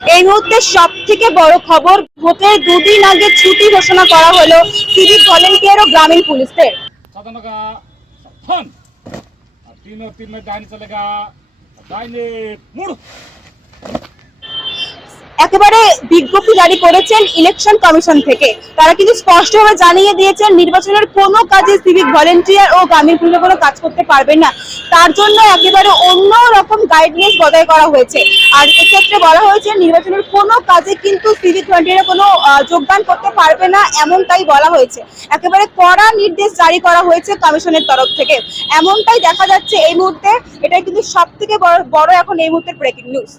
এই মুহূর্তে সব থেকে বড় খবর, ভোটের দুদিন আগে ছুটি ঘোষণা করা হলো সিভিক ভলেন্টিয়ার ও গ্রামীণ পুলিশদের। একেবারে বিজ্ঞপ্তি জারি করেছেন ইলেকশন কমিশন থেকে। তারা কিন্তু স্পষ্টভাবে জানিয়ে দিয়েছেন নির্বাচনের কোনো কাজে সিভিক ভলেন্টিয়ার ও গ্রামীণ পুলিশের কোনো কাজ করতে পারবেন না। তার জন্য একেবারে অন্য রকম গাইডলাইন বজায় করা হয়েছে। আর এক্ষেত্রে বলা হয়েছে নির্বাচনের কোনো কাজে কিন্তু সিভিক ভলেন্টিয়ার কোনো যোগদান করতে পারবে না, এমনটাই বলা হয়েছে। একেবারে কড়া নির্দেশ জারি করা হয়েছে কমিশনের তরফ থেকে, এমনটাই দেখা যাচ্ছে এই মুহূর্তে। এটা কিন্তু সব থেকে বড় এখন এই মুহূর্তের ব্রেকিং নিউজ।